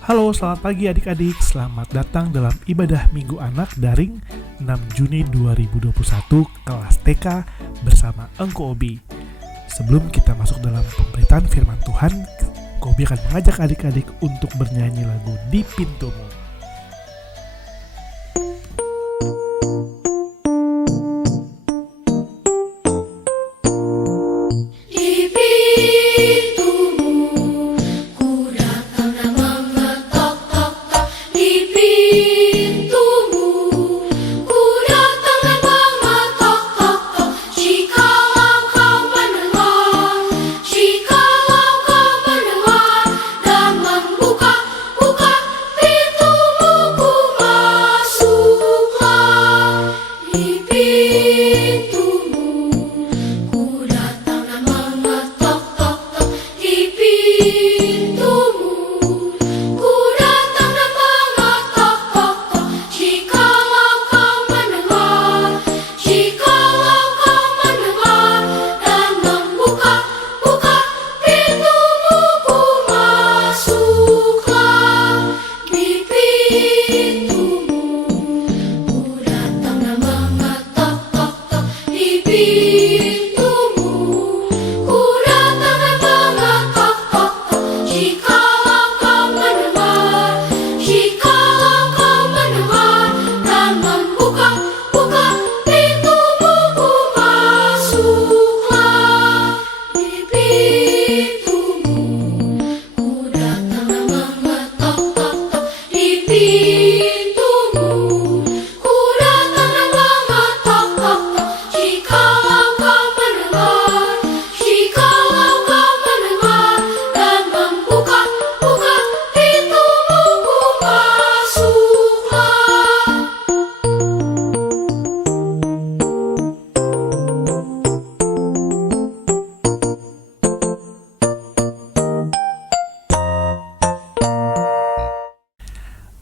Halo, selamat pagi adik-adik. Selamat datang dalam ibadah Minggu Anak daring 6 Juni 2021 kelas TK bersama Engko Obi. Sebelum kita masuk dalam pemberitaan firman Tuhan, Engko Obi akan mengajak adik-adik untuk bernyanyi lagu Di Pintumu.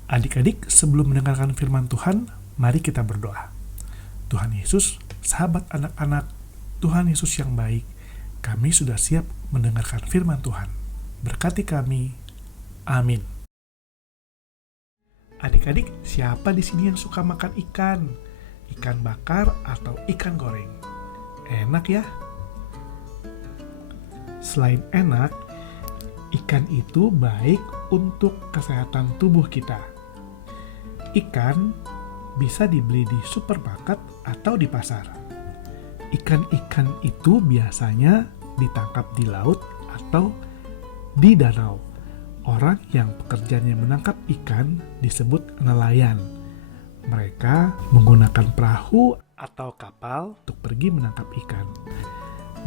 Adik-adik, sebelum mendengarkan firman Tuhan, mari kita berdoa. Tuhan Yesus, sahabat anak-anak, Tuhan Yesus yang baik, kami sudah siap mendengarkan firman Tuhan. Berkati kami. Amin. Adik-adik, siapa di sini yang suka makan ikan? Ikan bakar atau ikan goreng? Enak ya? Selain enak, ikan itu baik untuk kesehatan tubuh kita. Ikan bisa dibeli di supermarket atau di pasar. Ikan-ikan itu biasanya ditangkap di laut atau di danau. Orang yang pekerjaannya menangkap ikan disebut nelayan. Mereka menggunakan perahu atau kapal untuk pergi menangkap ikan.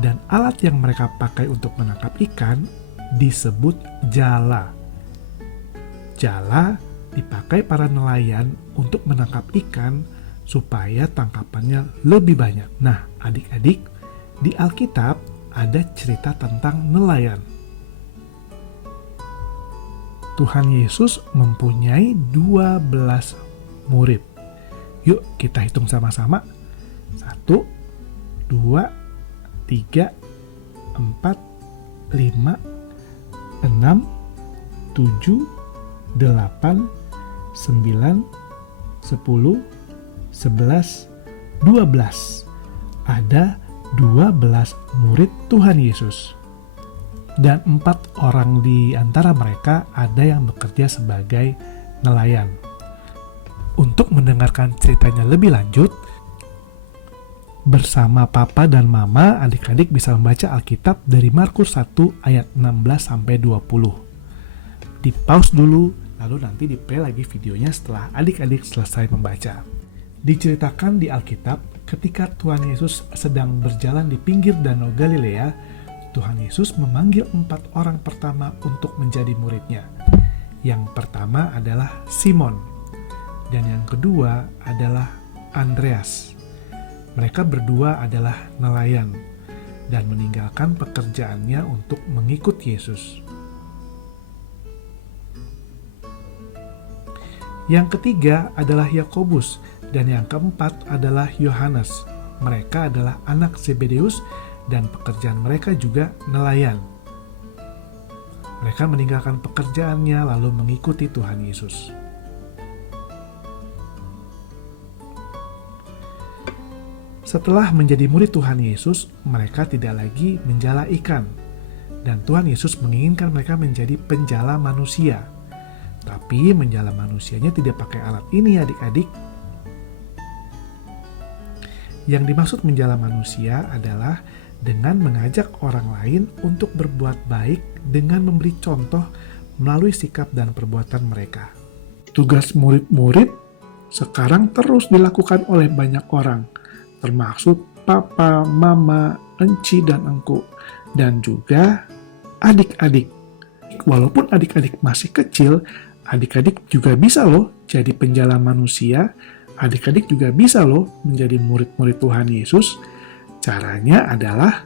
Dan alat yang mereka pakai untuk menangkap ikan disebut jala. Jala dipakai para nelayan untuk menangkap ikan supaya tangkapannya lebih banyak. Nah, adik-adik, di Alkitab ada cerita tentang nelayan. Tuhan Yesus mempunyai 12 murid. Yuk kita hitung sama-sama. 1, 2, 3, 4, 5, 6, 7, 8, 9, 10, 11, 12. Ada 12 murid Tuhan Yesus. Dan 4 orang di antara mereka ada yang bekerja sebagai nelayan. Untuk mendengarkan ceritanya lebih lanjut, bersama papa dan mama, adik-adik bisa membaca Alkitab dari Markus 1 ayat 16-20. Di pause dulu, lalu nanti di-play lagi videonya setelah adik-adik selesai membaca. Diceritakan di Alkitab, ketika Tuhan Yesus sedang berjalan di pinggir Danau Galilea, Tuhan Yesus memanggil 4 orang pertama untuk menjadi muridnya. Yang pertama adalah Simon, dan yang kedua adalah Andreas. Mereka berdua adalah nelayan dan meninggalkan pekerjaannya untuk mengikut Yesus. Yang ketiga adalah Yakobus, dan yang keempat adalah Yohanes. Mereka adalah anak Zebedeus dan pekerjaan mereka juga nelayan. Mereka meninggalkan pekerjaannya lalu mengikuti Tuhan Yesus. Setelah menjadi murid Tuhan Yesus, mereka tidak lagi menjala ikan. Dan Tuhan Yesus menginginkan mereka menjadi penjala manusia. Tapi menjala manusianya tidak pakai alat ini, adik-adik. Yang dimaksud menjala manusia adalah dengan mengajak orang lain untuk berbuat baik dengan memberi contoh melalui sikap dan perbuatan mereka. Tugas murid-murid sekarang terus dilakukan oleh banyak orang, termasuk papa, mama, enci, dan engku, dan juga adik-adik. Walaupun adik-adik masih kecil, adik-adik juga bisa loh jadi penjala manusia, adik-adik juga bisa loh menjadi murid-murid Tuhan Yesus. Caranya adalah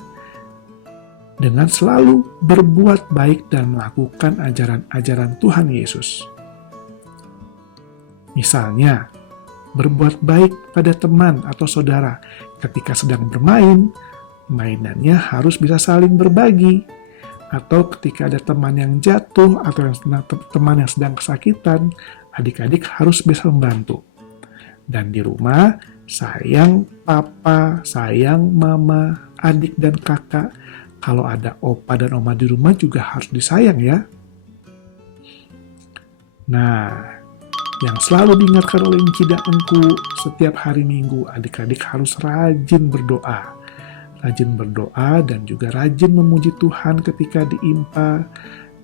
dengan selalu berbuat baik dan melakukan ajaran-ajaran Tuhan Yesus. Misalnya, berbuat baik pada teman atau saudara ketika sedang bermain, mainannya harus bisa saling berbagi. Atau ketika ada teman yang jatuh atau teman yang sedang kesakitan, adik-adik harus bisa membantu. Dan di rumah, sayang papa, sayang mama, adik dan kakak. Kalau ada opa dan oma di rumah juga harus disayang ya. Nah, yang selalu diingatkan oleh Inci dan Engku setiap hari Minggu, adik-adik harus rajin berdoa. Rajin berdoa dan juga rajin memuji Tuhan ketika di IMPA.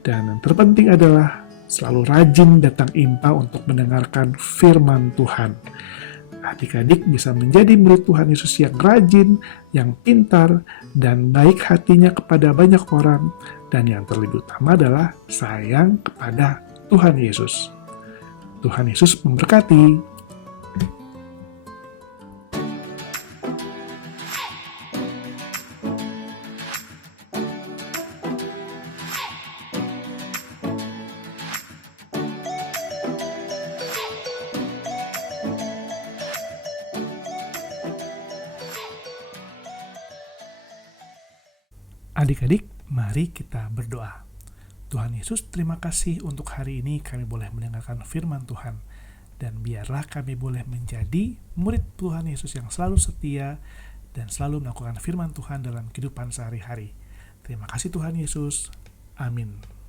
Dan yang terpenting adalah selalu rajin datang IMPA untuk mendengarkan firman Tuhan. Adik-adik bisa menjadi murid Tuhan Yesus yang rajin, yang pintar, dan baik hatinya kepada banyak orang. Dan yang terlebih utama adalah sayang kepada Tuhan Yesus. Tuhan Yesus memberkati. Adik-adik, mari kita berdoa. Tuhan Yesus, terima kasih untuk hari ini kami boleh mendengarkan firman Tuhan. Dan biarlah kami boleh menjadi murid Tuhan Yesus yang selalu setia dan selalu melakukan firman Tuhan dalam kehidupan sehari-hari. Terima kasih Tuhan Yesus. Amin.